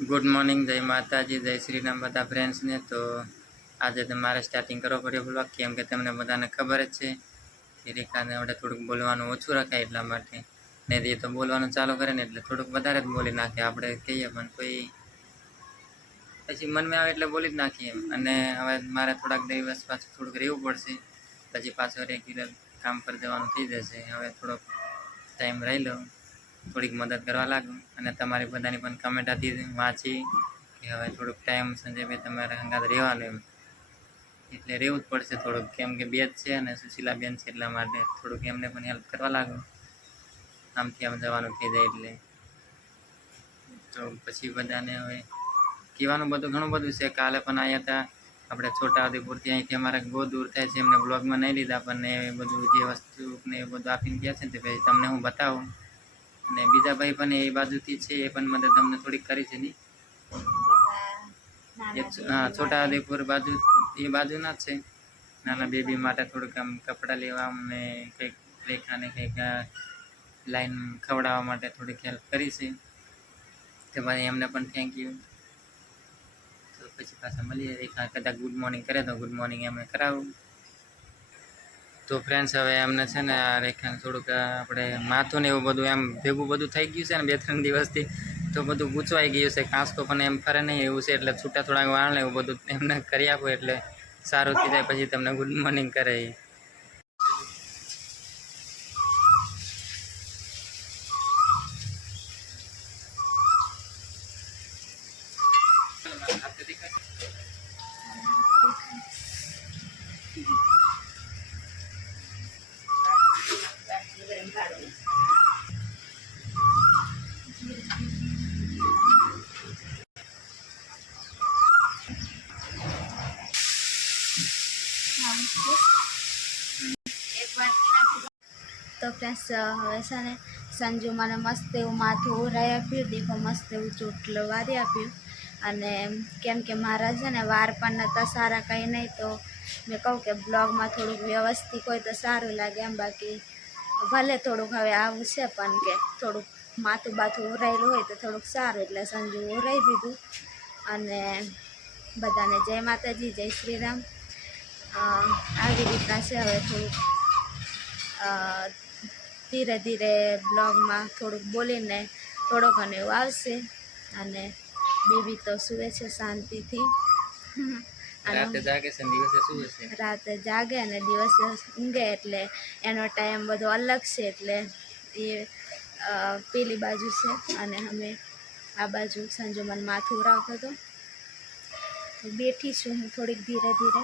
Good morning, जय माताजी, जय श्री राम बधा फ्रेंड्स ने। तो आज मारे स्टार्टिंग करવો પડ્યો બ્લોગ, કેમ કે તમને બધાને ખબર જ છે કે રેખાને આપણે થોડુંક બોલવાનું ઓછું રખાય એટલા માટે. ને એ તો બોલવાનું ચાલુ કરે ને એટલે થોડુંક વધારે જ બોલી નાખે, આપણે કહીએ પણ કોઈ પછી મનમાં આવે એટલે બોલી જ નાખીએ એમ. અને હવે મારે થોડાક દિવસ પાછું થોડુંક રહેવું પડશે, પછી પાછો રેગ્યુલર કામ પર જવાનું થઈ જશે. હવે થોડોક ટાઈમ રહી લો, થોડીક મદદ કરવા લાગુ. અને તમારી બધાની પણ કમેન્ટ હતી વાંચી કે હવે થોડુંક ટાઈમ સંજયભાઈ તમારે હંગાત રહેવાનું એમ, એટલે રહેવું જ પડશે થોડુંક, કેમ કે બે જ છે અને સુશીલાબેન છે એટલા માટે થોડુંક એમને પણ હેલ્પ કરવા લાગુ. આમથી આમ જવાનું થઈ જાય એટલે તો પછી બધાને હવે કહેવાનું બધું ઘણું બધું છે. કાલે પણ આવ્યા હતા આપણે છોટાઉદેપુરથી, અહીંથી અમારે બહુ દૂર થાય છે, એમને બ્લોગમાં નહીં લીધા પણ એ બધું જે વસ્તુ ને એ બધું આપીને ગયા છે ને તે પછી તમને હું બતાવું. અને બીજા ભાઈ પણ એ બાજુથી છે, એ પણ મદદ તમને થોડીક કરી છે નહીં? હા, છોટાઉદેપુર બાજુ એ બાજુના જ છે. નાના બેબી માટે થોડુંક આમ કપડાં લેવા અને કંઈક રેખાને કંઈક લાઈન ખવડાવવા માટે થોડીક હેલ્પ કરી છે. તો ભાઈ એમને પણ થેન્ક યુ. તો પછી પાછા મળીએ. રેખા કદાચ ગુડ મોર્નિંગ કરે તો ગુડ મોર્નિંગ એમને કરાવું. તો ફ્રેન્ડ્સ હવે એમને છે ને આ રેખાને થોડુંક આપણે માથું ને એવું બધું એમ ભેગું બધું થઈ ગયું છે ને 2-3 દિવસથી, તો બધું ગૂંચવાઈ ગયું છે. કાંસકો પણ એમ ફરે નહીં એવું છે, એટલે છૂટા થોડાક વાળ ને એવું બધું એમને કરી આપો એટલે સારું થઈ જાય. પછી તમને ગુડ મોર્નિંગ કરે. તો ફ્રેન્ડ્સ હવે છે ને સંજુ મને મસ્ત એવું માથું ઓરાઈ આપ્યું, દીપો મસ્ત એવું ચોટલો વારી આપ્યું. અને કેમ કે મારા છે ને વાર પણ નહોતા સારા કંઈ નહીં, તો મેં કહું કે બ્લોગમાં થોડુંક વ્યવસ્થિત હોય તો સારું લાગે એમ. બાકી ભલે થોડુંક હવે આવું છે પણ કે થોડુંક માથું બાથું ઓરાયેલું હોય તો થોડુંક સારું, એટલે સંજુ ઓરાઈ દીધું. અને બધાને જય માતાજી, જય શ્રી રામ. આવી રીતના છે. હવે થોડુંક ધીરે ધીરે બ્લોગમાં થોડુંક બોલીને થોડો ઘણો એવું આવશે. અને બેબી તો સૂવે છે શાંતિથી. રાતે જાગે છે, દિવસે સૂવે છે. રાતે જાગે અને દિવસે ઊંઘે, એટલે એનો ટાઈમ બધો અલગ છે. એટલે એ પેલી બાજુ છે અને અમે આ બાજુ. સંજુ મને માથું ઉરાવતો હતો, તો બેઠી છું હું થોડીક ધીરે ધીરે.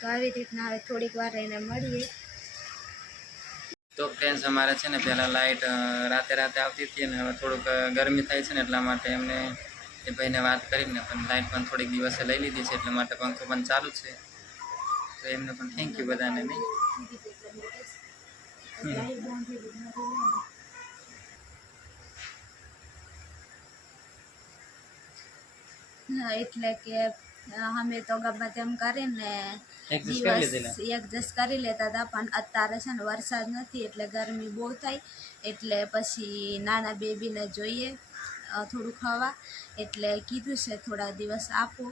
તો આવી રીતના હવે થોડીક વાર રહીને મળીએ. તો ફ્રેન્ડ્સ અમારે છે ને પહેલાં લાઇટ રાતે આવતી હતી ને હવે થોડુંક ગરમી થાય છે ને એટલા માટે એમને એ ભાઈને વાત કરીને પણ લાઇટ પણ થોડીક દિવસે લઈ લીધી છે, એટલા માટે પંખો પણ ચાલુ છે. તો એમને પણ થેન્ક યુ બધાને. નહીં એટલે કે અમે તો ગમે તેમ કરીને એડજસ્ટ કરી લેતા હતા, પણ અત્યારે છે ને વરસાદ નથી એટલે ગરમી બહુ થાય. એટલે પછી નાના બેબીને જોઈએ થોડું ખાવા, એટલે કીધું છે થોડા દિવસ આપો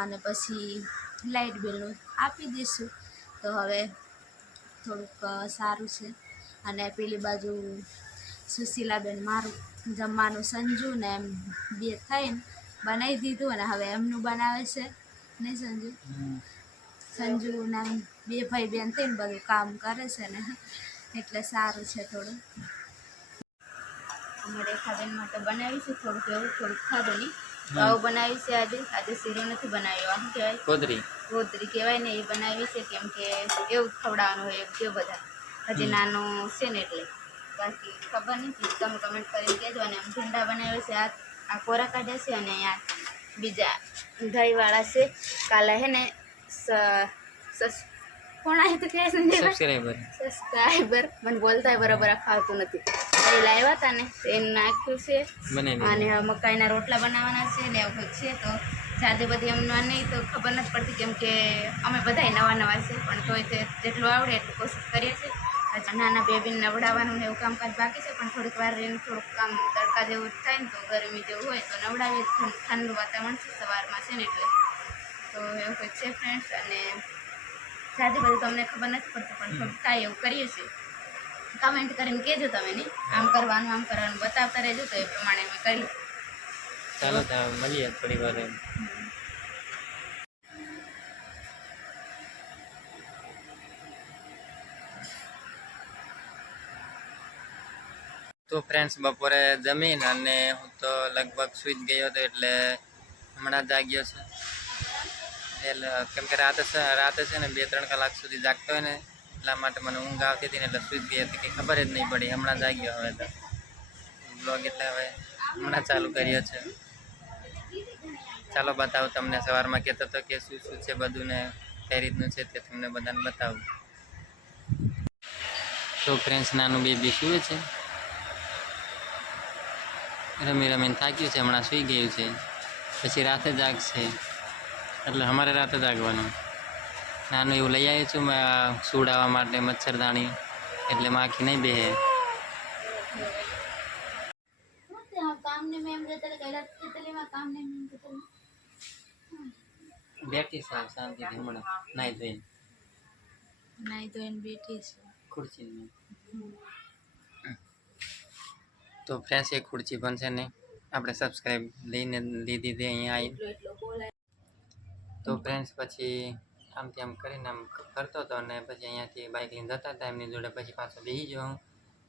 અને પછી લાઇટ બિલનું આપી દઈશું. તો હવે થોડુંક સારું છે. અને પેલી બાજુ સુશીલાબેન મારું જમવાનું સંજુ ને એમ બે થઈને બનાવી દીધું, અને હવે એમનું બનાવે છે નહીં સંજુ? સંજુ ને બે ભાઈ બેન થઈને બધું કામ કરે છે ને, એટલે સારું છે થોડું. અમે રેખાબેન માટે બનાવી છે થોડુંક એવું, થોડુંક ખાધું નહીં આવું બનાવી છે. આજે શીરો નથી બનાવ્યો, આમ કહેવાય ગોદરી કહેવાય ને, એ બનાવી છે. કેમ કે એવું ખવડાવવાનું હોય કે બધા હજી નાનું છે ને એટલે. બાકી ખબર નથી, તમે કમેન્ટ કરીને કહેજો. અને આમ ઠંડા બનાવ્યો છે, આ કોરા કાઢ્યા છે. અને અહીંયા બીજા દહીંવાળા છે. કાલે હે ને કોણ આવ્યું તો કહે સબસ્ક્રાઈબર મને બોલતા બરાબર ખાવતું નથી. દહીં લાવ્યા હતા ને તો એને નાખ્યું છે. અને મકાઈના રોટલા બનાવવાના છે ને એવું છે. તો જાતે બધી અમને નહીં તો ખબર નથી પડતી, કેમ કે અમે બધા નવા છે, પણ તોય તે જેટલું આવડે એટલું કોશિશ કરીએ છીએ. નાના બેબીને નવડાવવાનું ને એવું કામકાજ બાકી છે, પણ થોડીક વાર રહીને થોડુંક કામ તડકા જેવું થાય ને તો ગરમી જેવું હોય તો નવડાવીએ. ઠંડુ વાતાવરણ છે સવારમાં છે ને એટલે તો એવું કંઈક છે ફ્રેન્ડ્સ. અને સાથે બધું તમને ખબર નથી પડતું પણ થોડુંક થાય એવું કરીએ છીએ. કમેન્ટ કરીને કહેજો તમે નહીં આમ કરવાનું બતાવતા રહેજો તો એ પ્રમાણે અમે કરી. ચાલો તો મળીએ થોડી વાર. તો ફ્રેન્ડ્સ બપોરે જમીન અને હું તો લગભગ સૂઈ જ ગયો હતો એટલે હમણાં જાગ્યો છું. એટલે કેમ કે રાતે છે ને 2-3 કલાક સુધી જાગતો હોય ને એટલા માટે મને ઊંઘ આવતી હતી ને એટલે સૂઈ જ ગઈ હતી કે ખબર જ નહીં પડી. હમણાં જાગ્યો હવે તો બ્લોગ એટલે હવે હમણાં ચાલુ કર્યો છે. ચાલો બતાવું તમને. સવારમાં કહેતો હતો કે શું શું છે બધું ને કઈ રીતનું છે તે તમને બધાને બતાવું. તો ફ્રેન્ડ્સ નાનું બેબી સૂવે છે, રમીને થાક્યું છે, હમણાં સૂઈ ગયું છે. પછી રાતે જાગશે એટલે અમારે રાતે જાગવાનું. નાનું એવું લઈ આવ્યું છું સુડાવવા માટે મચ્છરદાણી, એટલે માખી નહીં બેહે. બેઠી સાહેબ શાંતિથી હમણાં નાઈ ધોઈને બેઠી છે ખુરશી. તો ફ્રેન્ડ્સ એ ખુરશી પણ છે ને આપણે સબસ્ક્રાઈબ લઈને લીધી હતી અહીંયા આવી. તો ફ્રેન્ડ્સ પછી આમથી આમ કરીને આમ કરતો હતો અને પછી અહીંયાથી બાઇક લઈને જતા હતા એમની જોડે. પછી પાછો બેસી ગયો હું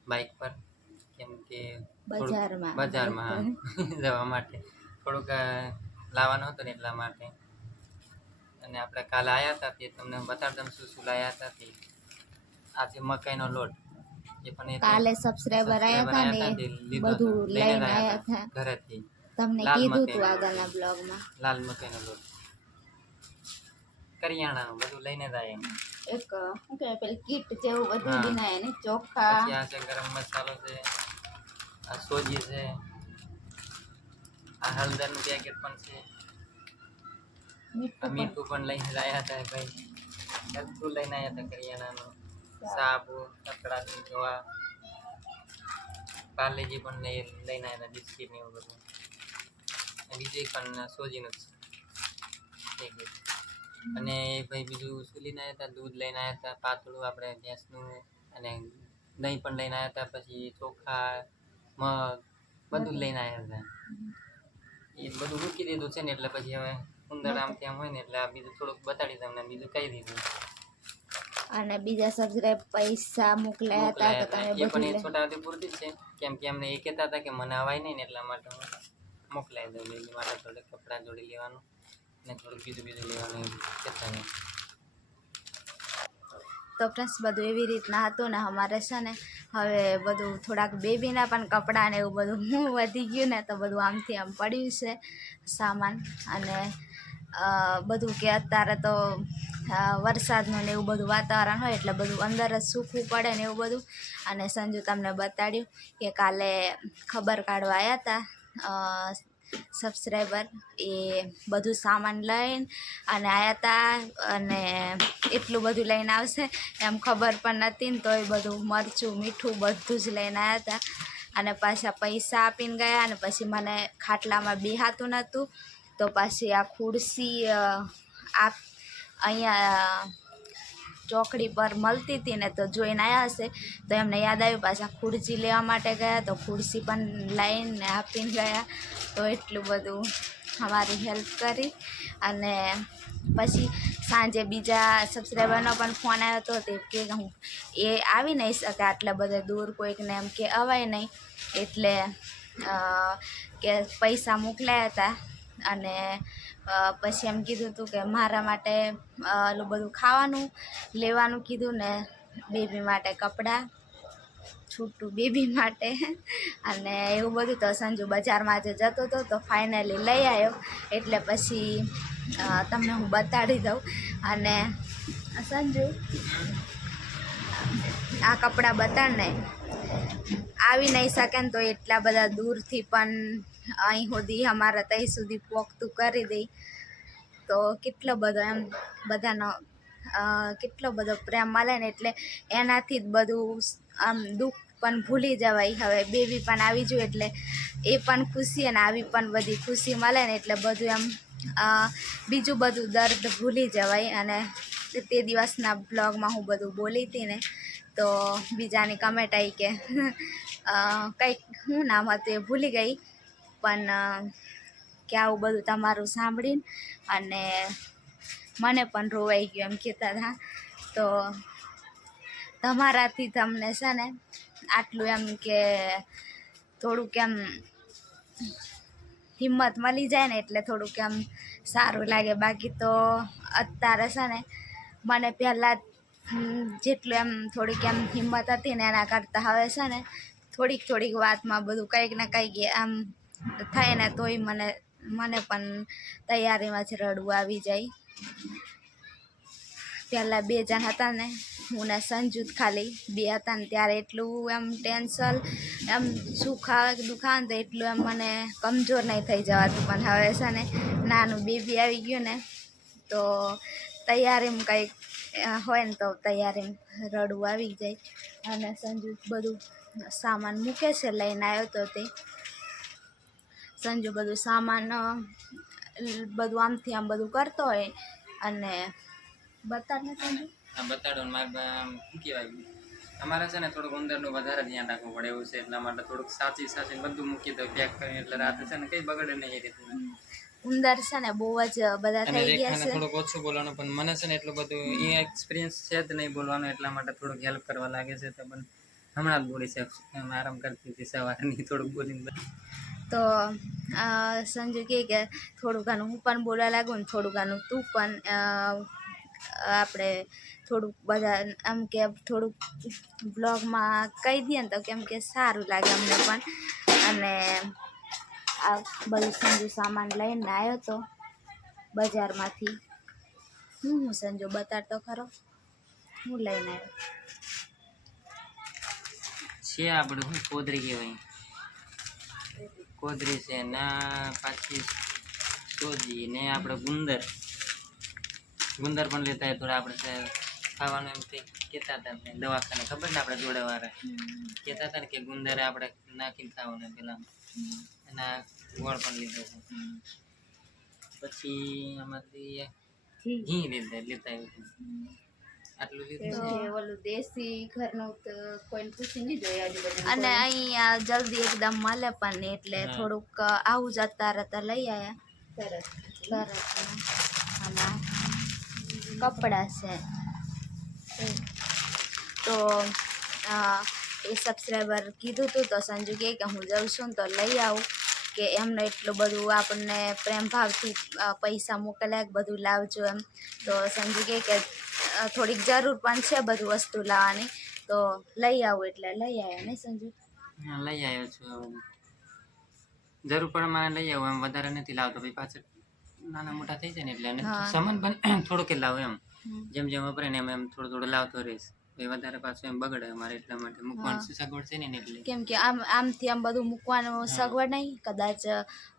બાઇક પર, કેમ કે બજારમાં જવા માટે થોડુંક લાવવાનું હતું ને એટલા માટે. અને આપણે કાલે આવ્યા હતા તે તમને બતાડતા શું શું લાવ્યા હતા તે. આજે મકાઈનો લોટ, એ પણ કાલે સબસ્ક્રાઇબર આયા હતા ને બધું લઈને આયા હતા ઘરેથી. તમને કીધું તું આગળના બ્લોગમાં. લાલ મકાઈનો લોટ, કરિયાણાનું બધું લઈને જ આયા. એક શું કહેવાય પેલી કીટ જેવું બધું લઈને આયા ને ચોખા. પછી આ છે ગરમ મસાલો છે, આ સોજી છે, આ હળદરનું પેકેટ પણ છે, મીઠું પણ લઈને આવ્યા હતા ભાઈ. બધું લઈને આવ્યા હતા કરિયાણાનું. સાબુ, કપડાં ધોવા, પાર્લેજી પણ લઈને આવ્યા હતા, બિસ્કીટ ને એવું બધું. બીજું પણ સોજીનું છે. અને ભાઈ બીજું શું લઈને આવ્યા હતા, દૂધ લઈને આવ્યા હતા પાતળું આપણે ભેંસનું, અને દહીં પણ લઈને આવ્યા હતા. પછી ચોખા, મગ બધું લઈને આવ્યા હતા. એ બધું મૂકી દીધું છે ને એટલે પછી હવે અંદર આમથી આમ હોય ને એટલે આ બીજું થોડુંક બતાડી તમને બીજું કહી દીધું. અને બીજા સબસ્ક્રાઇબ પૈસા મોકલાયા હતા તો તમે એ પણ એ છોટાથી પૂરતી જ છે, કેમ કે અમને એ કહેતા હતા કે મને અવાય નહીં ને એટલા માટે હું મોકલાવી દઉં. બેબી માટે થોડુંક કપડાં જોડી લેવાનું ને થોડુંક બીજું લેવાનું એવું કહેતા નહીં. તો ફ્રેન્ડ્સ બધું એવી રીતના હતું ને અમારે છે ને હવે બધું થોડાક બેબીના પણ કપડાં ને એવું બધું વધી ગયું ને તો બધું આમથી આમ પડ્યું છે સામાન. અને બધું કે અત્યારે તો વરસાદનું ને એવું બધું વાતાવરણ હોય એટલે બધું અંદર જ સૂકવું પડે ને એવું બધું. અને સંજુ તમને બતાડ્યું કે કાલે ખબર કાઢવા આવ્યા હતા સબસ્ક્રાઈબર, એ બધું સામાન લઈને અને આવ્યા હતા. અને એટલું બધું લઈને આવશે એમ ખબર પણ નથી ને તોય બધું મરચું મીઠું બધું જ લઈને આવ્યા હતા. અને પાછા પૈસા આપીને ગયા અને પછી મને ખાટલામાં બેહાતું નહોતું તો પાછી આ ખુરશી આ અહીંયા ચોકડી પર મળતી હતી ને તો જોઈને આવ્યા હશે તો એમને યાદ આવ્યું પાછા ખુરશી લેવા માટે ગયા તો ખુરશી પણ લઈને આપીને ગયા. તો એટલું બધું અમારી હેલ્પ કરી. અને પછી સાંજે બીજા સબસ્ક્રાઈબરનો પણ ફોન આવ્યો હતો તે કે હું એ આવી નહીં શકે આટલા બધા દૂર, કોઈકને એમ કે અવાય નહીં એટલે કે પૈસા મોકલાયા હતા. અને પછી એમ કીધું હતું કે મારા માટે ઓલું બધું ખાવાનું લેવાનું કીધું ને બેબી માટે કપડાં છૂટું બેબી માટે અને એવું બધું. તો સંજુ બજારમાં જે જતો હતો તો ફાઇનલી લઈ આવ્યો એટલે પછી તમને હું બતાડી દઉં. અને સંજુ આ કપડાં બતાડને આવી નહીં શકે ને તો એટલા બધા દૂરથી પણ અહીં સુધી અમારા ત્યાં સુધી પોખતું કરી દઈ તો કેટલો બધો એમ બધાનો કેટલો બધો પ્રેમ મળે ને એટલે એનાથી જ બધું આમ દુઃખ પણ ભૂલી જવાય. હવે બેબી પણ આવી જોઈએ એટલે એ પણ ખુશી અને આવી પણ બધી ખુશી મળે ને એટલે બધું એમ બીજું બધું દર્દ ભૂલી જવાય. અને તે દિવસના બ્લોગમાં હું બધું બોલી હતી ને તો બીજાની કમેન્ટ આવી કે કંઈક શું નામ હતું એ ભૂલી ગઈ, પણ કે આવું બધું તમારું સાંભળીને અને મને પણ રોવાઈ ગયું એમ કહેતા હતા. તો તમારાથી તમને છે ને આટલું એમ કે થોડુંક એમ હિંમત મળી જાય ને એટલે થોડુંક એમ સારું લાગે. બાકી તો અત્યારે છે ને મને પહેલાં જેટલું એમ થોડીક એમ હિંમત હતી ને એના કરતાં હવે છે ને થોડીક વાતમાં બધું કંઈક ને કંઈક આમ થાય ને તોય મને પણ તૈયારીમાં જ રડવું આવી જાય. પહેલાં 2 જણ હતા ને હું ને સંજુ જ ખાલી 2 હતા ને ત્યારે એટલું એમ ટેન્શન એમ દુખાવે ને તો એટલું એમ મને કમજોર નહીં થઈ જવાતું. પણ હવે છે ને નાનું બેબી આવી ગયું ને તો તૈયારીમાં કંઈક હોય ને તો તૈયારીમાં રડવું આવી જાય. અને સંજુ બધું સામાન મૂકે છે, લઈને આવ્યો તો તે સંજુ બધું સામાન બધું આમથી આમ બધું કરતો હોય. અને બતાડ ને સંજુ. આ બતાડો ને મારે શું કહેવાય, અમારે છે ને થોડુંક ઉંદરનું વધારે ધ્યાન રાખવું પડે એવું છે, એટલા માટે થોડુંક સાચીને બધું મૂકી દો પેક કરીને, એટલે રાતે છે ને કંઈ બગડે નહીં એ રીતે. ઉંદર છે ને બહુ જ બધા થઈ ગયા છે. થોડુંક ઓછું બોલવાનું, પણ મને છે ને એટલું બધું એ એક્સપિરિયન્સ છે જ નહીં બોલવાનું, એટલા માટે થોડુંક હેલ્પ કરવા લાગે છે. તો પણ હમણાં જ બોલી છે, આરામ કરતી હતી સવારની, થોડુંક બોલીને. તો સંજુ કહે કે થોડું ઘણું હું પણ બોલવા લાગું ને થોડું ઘણું તું પણ આપણે થોડુંક બધા આમ કે થોડુંક બ્લોગમાં કહી દઈએ ને તો કેમ કે સારું લાગે અમને પણ. અને આ બધું સંજુ સામાન લઈને આવ્યો તો બજારમાંથી. હું સંજુ બતાડતો ખરો હું લઈને આવ્યો છે. આપણે શું કોદરી કહેવાય, કોદરી છે ના, પાછી સોજી ને આપણે ગુંદર પણ લેતા હોય થોડા. આપણે ખાવાનું એમ કંઈક કહેતા હતા ને દવાખાને, ખબર ને આપણે જોડેવાળા કહેતા હતા ને કે ગુંદર આપણે નાખીને ખાવાનું પેલા, એના ગોળ પણ લીધો છે. પછી આમાંથી ઘી લેતા આવ્યું, આટલું લીધું. ઓલું દેશી ઘરનું તો કોઈને પૂછી નહીં જોઈએ આજુબાજુ. અને અહીંયા જલ્દી એકદમ મળે પણ એટલે થોડુંક આવું જ અત્યારે તો લઈ આવ્યા તરત. અને કપડાં છે તો એ સબસ્ક્રાઈબર કીધું હતું તો સંજુ કહે કે હું જાઉં છું ને તો લઈ આવું, કે એમને એટલું બધું આપણને પ્રેમ ભાવથી પૈસા મોકલ્યા બધું લાવજો એમ. તો સંજુ કહે કે થોડીક જરૂર પણ છે બધું વસ્તુ લાવવાની, તો લઈ આવું એટલે લઈ આવ્યા ને સંજુ. હા, લઈ આવ્યો છું. જરૂર પ્રમાણે લઈ આવું, એમ વધારે નથી લાવતો, પછી પાછળ નાના મોટા થઈ જાય ને એટલે. અને સામાન પણ થોડુંક લાવું એમ, જેમ જેમ વપરાય ને એમ થોડું લાવતો રહીશ. એ વધારે પાછું એમ બગડે અમારે, એટલા માટે મૂકવાની સગવડ છે ને એટલે. કેમ કે આમથી આમ બધું મૂકવાનું સગવડ નહીં, કદાચ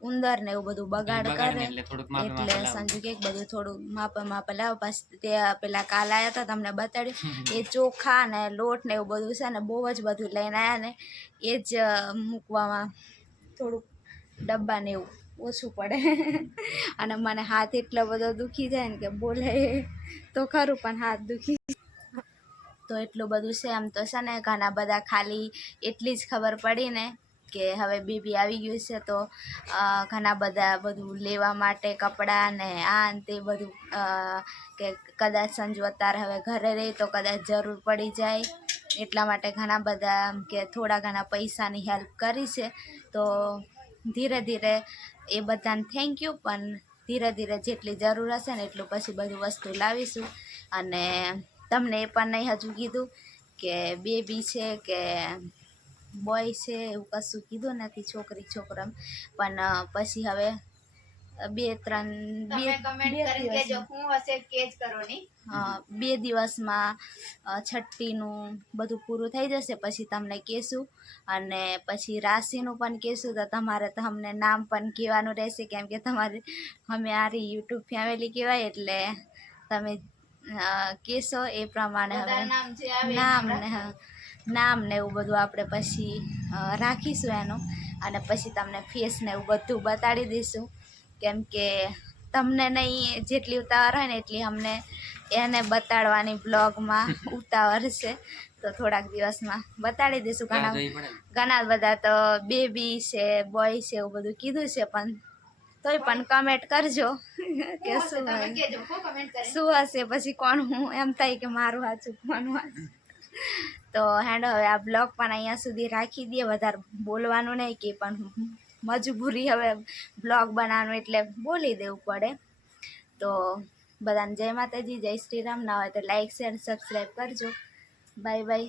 ઉંદર ને એવું બધું બગાડ કરે એટલે સંજુ કે બધું થોડું માપે લાવો. પાછું તે પેલા કાલ આવ્યા હતા તમને બતાડ્યું, એ ચોખા ને લોટ ને એવું બધું છે ને બહુ જ બધું લઈને આવ્યા ને એ જ મૂકવામાં થોડુંક ડબ્બા ને એવું ઓછું પડે. અને મને હાથ એટલો બધો દુખી જાય ને કે બોલે તો ખરું પણ હાથ દુખી તો એટલું બધું છે. એમ તો છે ને ઘણા બધા ખાલી એટલી જ ખબર પડી ને કે હવે બેબી આવી ગયું છે તો ઘણા બધા બધું લેવા માટે કપડાં ને આ ને તે બધું કે કદાચ સંજુ અત્યારે હવે ઘરે રહી તો કદાચ જરૂર પડી જાય, એટલા માટે ઘણા બધા કે થોડા ઘણા પૈસાની હેલ્પ કરી છે. તો ધીરે ધીરે એ બધાને થેન્ક યુ, પણ ધીરે ધીરે જેટલી જરૂર હશે ને એટલું પછી બધું વસ્તુ લાવીશું. અને તમને એ પણ નહીં હજુ કીધું કે બેબી છે કે બોય છે એવું કશું કીધું નથી, છોકરી છોકરા. પણ પછી હવે 2 દિવસમાં છઠ્ઠીનું બધું પૂરું થઈ જશે પછી તમને કહેશું. અને પછી રાશિનું પણ કહેશું, તો તમારે તો અમને નામ પણ કહેવાનું રહેશે, કેમ કે તમારે અમે આરી યુટ્યુબ ફેમિલી કહેવાય એટલે તમે કહેશો એ પ્રમાણે હવે નામ ને એવું બધું આપણે પછી રાખીશું એનું, અને પછી તમને ફેસ ને એવું બધું બતાડી દઈશું. કેમ કે તમને નહીં જેટલી ઉતાવળ હોય ને એટલી અમને એને બતાડવાની બ્લોગમાં ઉતાવળ છે. તો થોડાક દિવસમાં બતાડી દઈશું. ઘણા બધા તો બેબી છે, બોય છે એવું બધું કીધું છે, પણ તોય પણ કમેન્ટ કરજો કે શું હશે. પછી કોણ હું એમ થાય કે મારું સાચું કોનું સાચું. તો હેન્ડ હવે આ બ્લોગ પણ અહીંયા સુધી રાખી દઈએ. વધારે બોલવાનું નહીં કે પણ મજબૂરી હવે બ્લોગ બનાવવાનું એટલે બોલી દેવું પડે. તો બધાને જય માતાજી, જય શ્રી રામ. ના હોય તો લાઈક શેર સબસ્ક્રાઈબ કરજો. Bye bye.